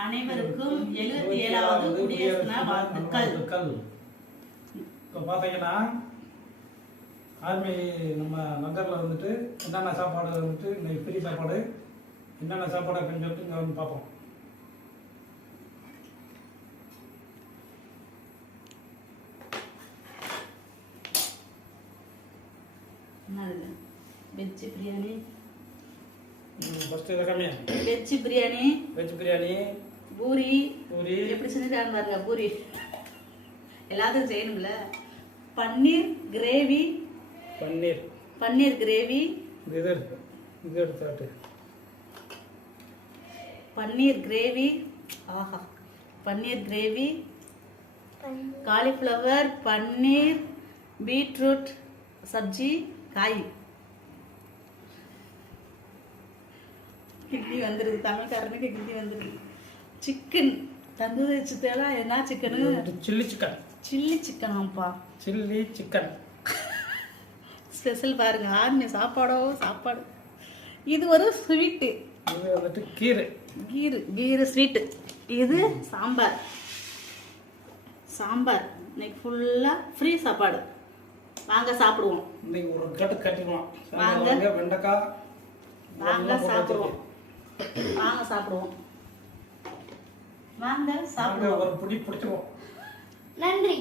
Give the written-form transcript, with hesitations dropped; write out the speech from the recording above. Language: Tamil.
அனைவருக்கும் 77வது குடியரசு தின வாழ்த்துக்கள். இப்போ பார்த்தீங்கன்னா ஆர்மி நம்ம நகரில் வந்துட்டு என்னென்ன சாப்பாடு வந்துட்டு இன்னைக்கு ஃப்ரீ சாப்பாடு என்னென்ன சாப்பாடு அப்படின்னு சொல்லிட்டு இங்கே வந்து பார்ப்போம். வெஜ் பிரியாணி, ஃபர்ஸ்ட் ரகமே வெஜ் பிரியாணி, பூரி. எப்படி செஞ்சுட்டாங்க பாருங்க. பூரி எல்லாத்துக்கும் செய்யணும்ல. Paneer gravy, paneer gravy, paneer gravy, ஆஹா, paneer gravy, cauliflower, paneer, beetroot sabzi, காய். கிட்னி வந்துடுது, தமிழ்காரனுக்கு கிட்னி வந்துடுது. Chicken tandoori chicken. என்ன சிக்கனு? சில்லி சிக்கனாப்பா. சில்லி சிக்கன் ஸ்பெஷல் பாருங்க. ஆர்மி சாப்பாடு. இது ஒரு ஸ்வீட்டு. இது வந்துட்டு கீரு ஸ்வீட்டு. இது சாம்பார். இன்னைக்கு ஃபுல்லா ஃப்ரீ சாப்பாடு. வாங்க சாப்பிடுவோம். இன்னைக்கு ஒரு கட்டு கட்டிடுவோம். வாங்க வெண்டைக்காய். வாங்க சாப்பிடுவோம். வாங்க சாப்பிடுவோம். ஒரு பிடி பிடிச்சிருவோம். நன்றி.